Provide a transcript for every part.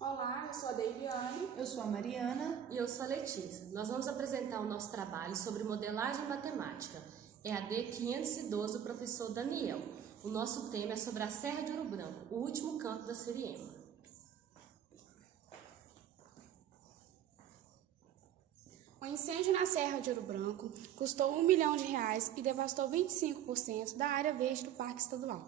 Olá, eu sou a Deiviane. Eu sou a Mariana. E eu sou a Letícia. Nós vamos apresentar o nosso trabalho sobre modelagem matemática, EAD 512 do professor Daniel. O nosso tema é sobre a Serra de Ouro Branco, o último canto da Siriema. O incêndio na Serra de Ouro Branco custou R$ 1 milhão e devastou 25% da área verde do Parque Estadual.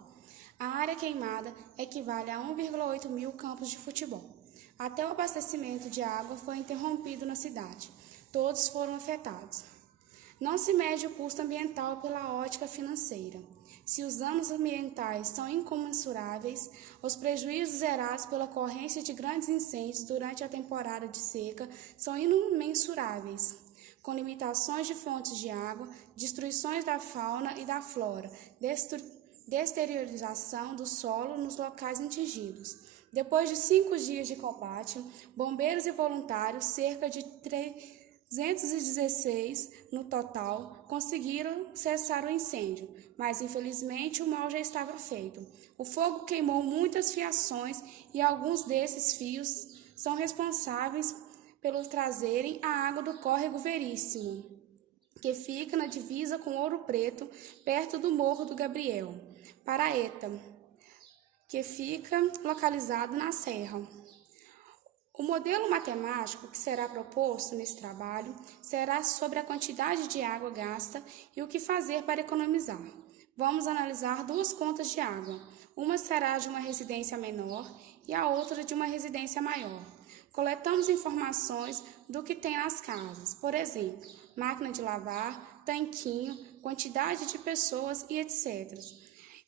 A área queimada equivale a 1,8 mil campos de futebol. Até o abastecimento de água foi interrompido na cidade. Todos foram afetados. Não se mede o custo ambiental pela ótica financeira. Se os danos ambientais são incomensuráveis, os prejuízos gerados pela ocorrência de grandes incêndios durante a temporada de seca são imensuráveis, com limitações de fontes de água, destruições da fauna e da flora, deteriorização do solo nos locais atingidos. Depois de 5 dias de combate, bombeiros e voluntários, cerca de 316 no total, conseguiram cessar o incêndio, mas infelizmente o mal já estava feito. O fogo queimou muitas fiações e alguns desses fios são responsáveis pelo trazerem a água do córrego Veríssimo, que fica na divisa com Ouro Preto, perto do Morro do Gabriel, para a ETA, que fica localizado na Serra. O modelo matemático que será proposto nesse trabalho será sobre a quantidade de água gasta e o que fazer para economizar. Vamos analisar 2 contas de água. Uma será de uma residência menor e a outra de uma residência maior. Coletamos informações do que tem nas casas, por exemplo, máquina de lavar, tanquinho, quantidade de pessoas e etc.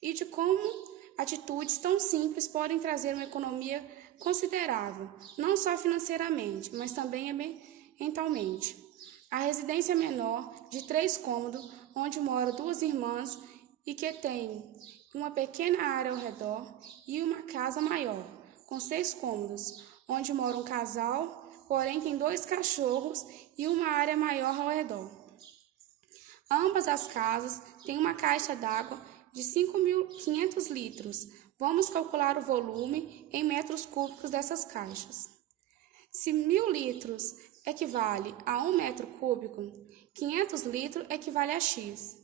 E de como atitudes tão simples podem trazer uma economia considerável, não só financeiramente, mas também ambientalmente. A residência menor, de 3 cômodos, onde moram 2 irmãs e que tem uma pequena área ao redor, e uma casa maior, com 6 cômodos, onde mora um casal, porém tem 2 cachorros e uma área maior ao redor. Ambas as casas têm uma caixa d'água de 5.500 litros. Vamos calcular o volume em metros cúbicos dessas caixas. Se 1.000 litros equivale a 1 metro cúbico, 500 litros equivale a X.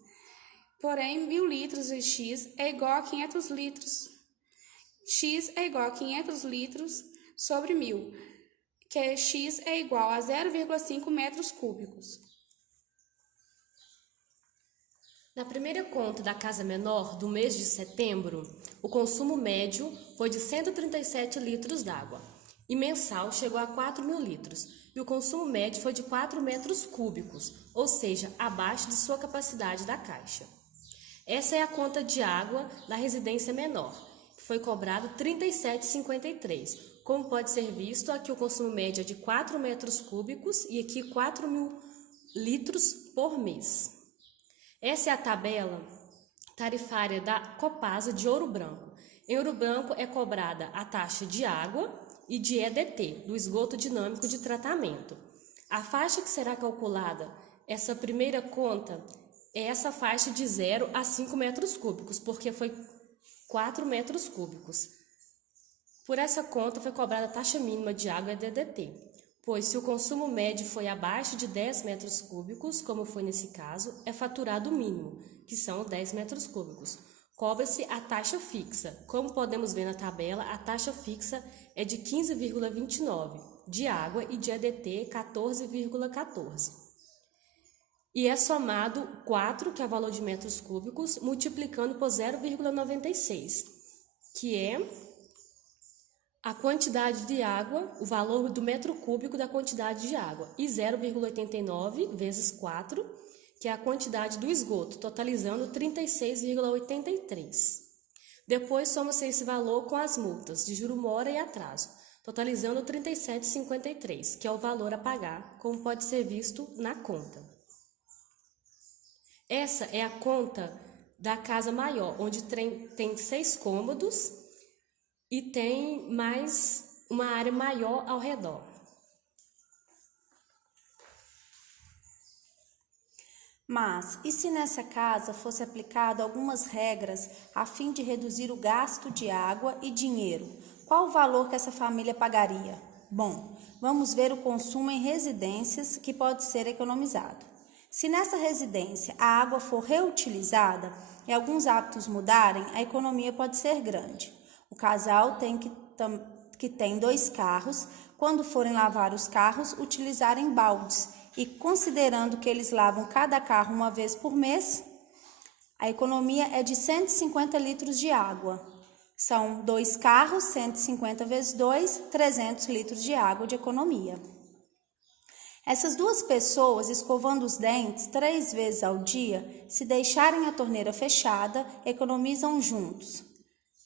Porém, 1.000 litros de X é igual a 500 litros. X é igual a 500 litros sobre 1.000, que X é igual a 0,5 metros cúbicos. Na primeira conta da casa menor do mês de setembro, o consumo médio foi de 137 litros d'água e mensal chegou a 4.000 litros e o consumo médio foi de 4 metros cúbicos, ou seja, abaixo de sua capacidade da caixa. Essa é a conta de água da residência menor, que foi cobrado R$ 37,53. Como pode ser visto, aqui o consumo médio é de 4 metros cúbicos e aqui 4.000 litros por mês. Essa é a tabela tarifária da Copasa de Ouro Branco. Em Ouro Branco é cobrada a taxa de água e de EDT, do esgoto dinâmico de tratamento. A faixa que será calculada, essa primeira conta, é essa faixa de 0 a 5 metros cúbicos, porque foi 4 metros cúbicos. Por essa conta foi cobrada a taxa mínima de água e de EDT. Pois se o consumo médio foi abaixo de 10 metros cúbicos, como foi nesse caso, é faturado o mínimo, que são 10 metros cúbicos. Cobra-se a taxa fixa. Como podemos ver na tabela, a taxa fixa é de 15,29, de água e de EDT 14,14. E é somado 4, que é o valor de metros cúbicos, multiplicando por 0,96, que é a quantidade de água, o valor do metro cúbico da quantidade de água, e 0,89 vezes 4, que é a quantidade do esgoto, totalizando 36,83. Depois soma-se esse valor com as multas de juro-mora e atraso, totalizando 37,53, que é o valor a pagar, como pode ser visto na conta. Essa é a conta da casa maior, onde tem 6 cômodos, e tem mais uma área maior ao redor. Mas, e se nessa casa fosse aplicado algumas regras a fim de reduzir o gasto de água e dinheiro, Qual o valor que essa família pagaria? Bom, vamos ver o consumo em residências que pode ser economizado. Se nessa residência a água for reutilizada e alguns hábitos mudarem, a economia pode ser grande. O casal que tem 2 carros, quando forem lavar os carros, utilizarem baldes e considerando que eles lavam cada carro uma vez por mês, a economia é de 150 litros de água. São 2 carros, 150 vezes 2, 300 litros de água de economia. Essas 2 pessoas escovando os dentes 3 vezes ao dia, se deixarem a torneira fechada, economizam juntos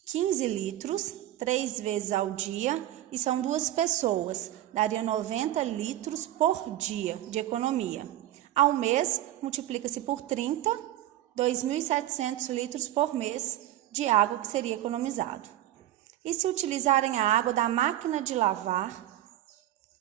15 litros, 3 vezes ao dia, e são 2 pessoas, daria 90 litros por dia de economia. Ao mês, multiplica-se por 30, 2.700 litros por mês de água que seria economizado. E se utilizarem a água da máquina de lavar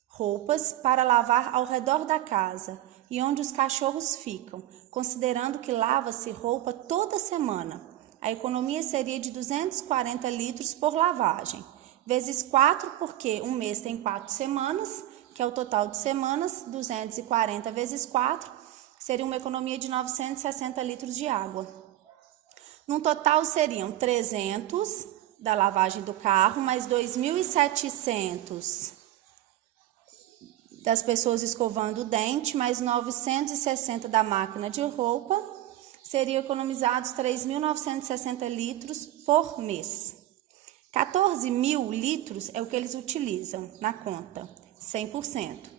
roupas para lavar ao redor da casa e onde os cachorros ficam, considerando que lava-se roupa toda semana, a economia seria de 240 litros por lavagem, vezes 4, porque um mês tem 4 semanas, que é o total de semanas, 240 vezes 4, seria uma economia de 960 litros de água. No total seriam 300 da lavagem do carro, mais 2.700 das pessoas escovando o dente, mais 960 da máquina de roupa, seriam economizados 3.960 litros por mês. 14.000 litros é o que eles utilizam na conta, 100%.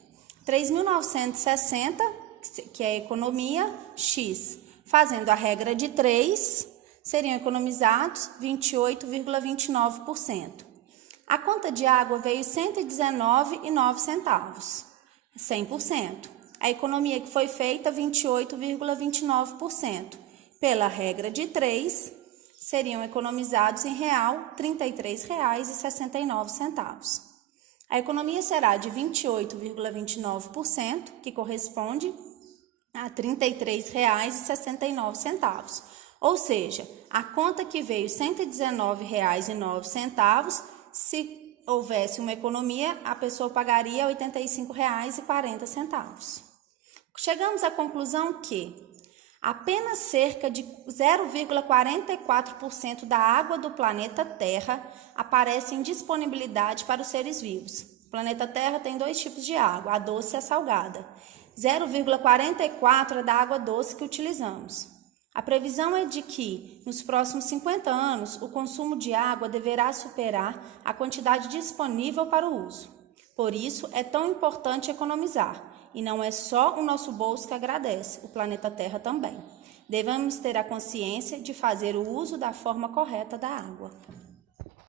3.960, que é a economia, X, fazendo a regra de 3, seriam economizados 28,29%. A conta de água veio R$ 119,09, 100%. A economia que foi feita, 28,29%. Pela regra de 3, seriam economizados em real R$ 33,69. A economia será de 28,29%, que corresponde a R$ 33,69. Ou seja, a conta que veio R$ 119,09, se houvesse uma economia, a pessoa pagaria R$ 85,40. Chegamos à conclusão que apenas cerca de 0,44% da água do planeta Terra aparece em disponibilidade para os seres vivos. O planeta Terra tem 2 tipos de água, a doce e a salgada. 0,44% é da água doce que utilizamos. A previsão é de que, nos próximos 50 anos, o consumo de água deverá superar a quantidade disponível para o uso. Por isso, é tão importante economizar. E não é só o nosso bolso que agradece, o planeta Terra também. Devemos ter a consciência de fazer o uso da forma correta da água.